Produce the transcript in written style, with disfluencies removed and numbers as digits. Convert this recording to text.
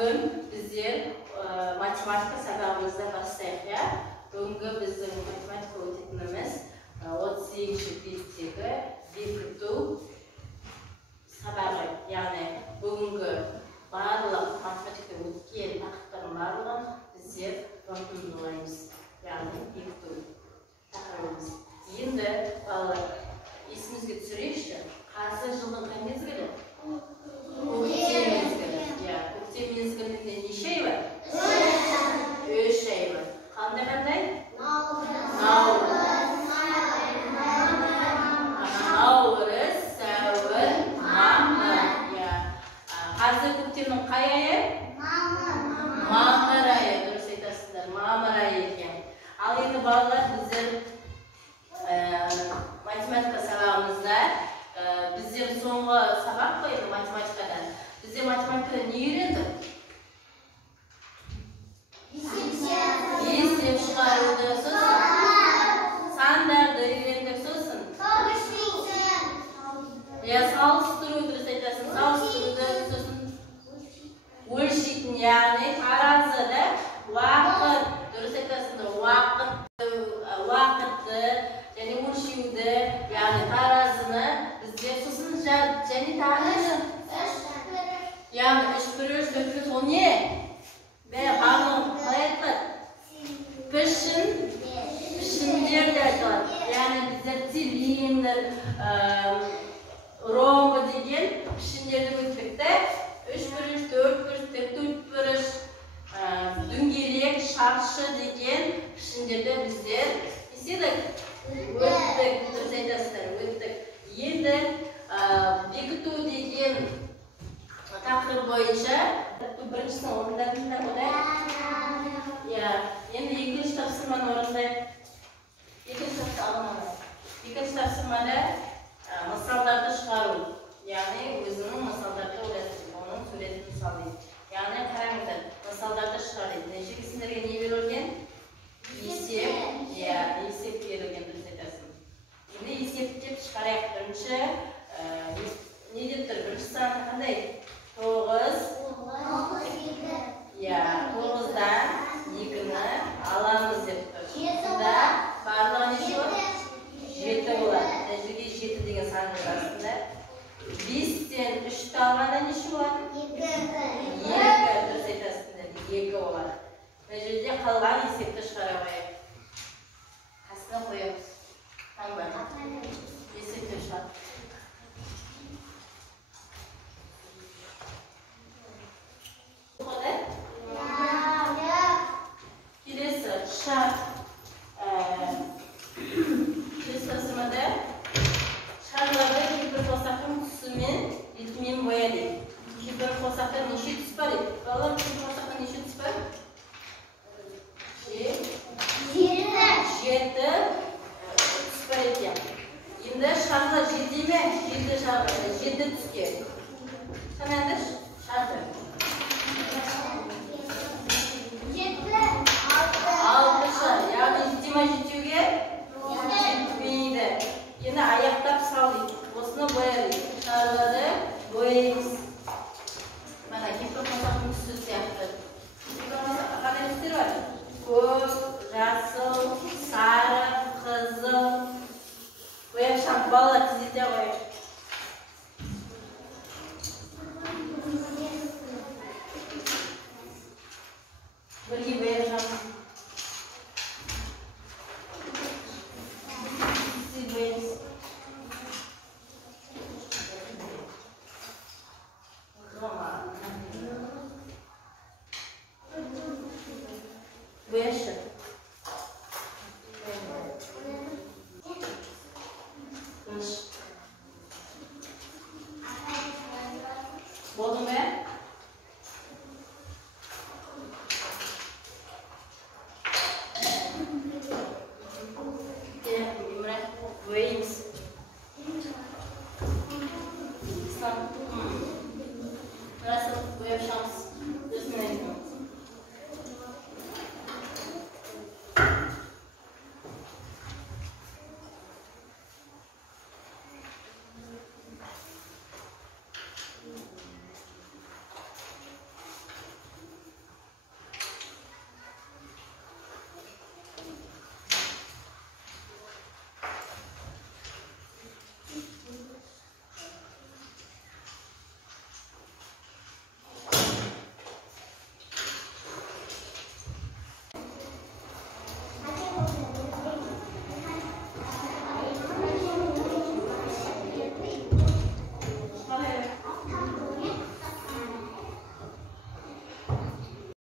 Bugün bizler matematika sabahımızda başlayık ya. Bugün bizim matematika öğretmenimiz 38. bitteki Bekitу sabahı, yani bugünkü barlık matematika ötken takıtların barlığın bizler öğretmenimiz, yani Bekitу takımımız. Şimdi ismimizge түсірейікші, қазір жылдың қай мезгілі? Көктем мезгілі. Көктем мезгілінде неше ай бар? 3 ай бар. Қандай? Наурыз, сәуір, мамыр. Қазір көктемнің қай айы? Мамыр айы. Дұрыс айтасыздар, мамыр айы екен. Ал енді балалар, біздер matematika sabahımızda bizler soңғы sabah koydu matematikadan. Bizler matematikada ne öğrendik? Есеп шығаруды сосын сандарды öğrendik сосын. Салыстыру, дұрыс айтасың, салыстыруды сосын өлшейтін, яғни таразыда уақыт, дұрыс айтасың, уақытты және өлшеуді, яғни таразыны біздер сосын және тағыны яғни 3+3 ол не? Бағын қалай айтылады? Пішіндер де айтылады. Яғни біздер цилиндр, ромбы деген пішіндерді өттікті. 3+3, 4+4, дөңгелек, шаршы деген пішіндерді біздер еседік. Өттік, дұрыс айтасыздар, өттік. Енді бекіту деген тақырып бойынша біріншісін орындадыңдар ма? Енді екінші тапсырманы орындайық. Екінші тапсырмада мысалдарды шығару. Яғни өзінің мысалдарды ойластыру, оның суретін салайық. Яғни қараңыздар, мысалдарды шығарайық. Неше сіздерге не берілген? Есеп берілген, дұрыс айтасың. Енді есептеп шығарайық. Бірінші не деп тұр? Бірінші сан қандай? 9. 9-дан 2-ні аламыз деп тұр. Сонда барлығы неше болады? 7 болады. Жерге 7 деген санның арасында. 5-тен 3-ті алғанда неше болады? 2. Дұрыс айтасыңдар, 2 болады. Бұл жерде қалған есепті шығара қояйық. Қасына қоямыз. Таңба. Есепті шығар. Қодай? Келесі шарт. Келесі тапсырмада шарларды кейбір қосақтың түсімен бетімен бояйық. Кейбір қосақтың неше түс бар еді? Балалар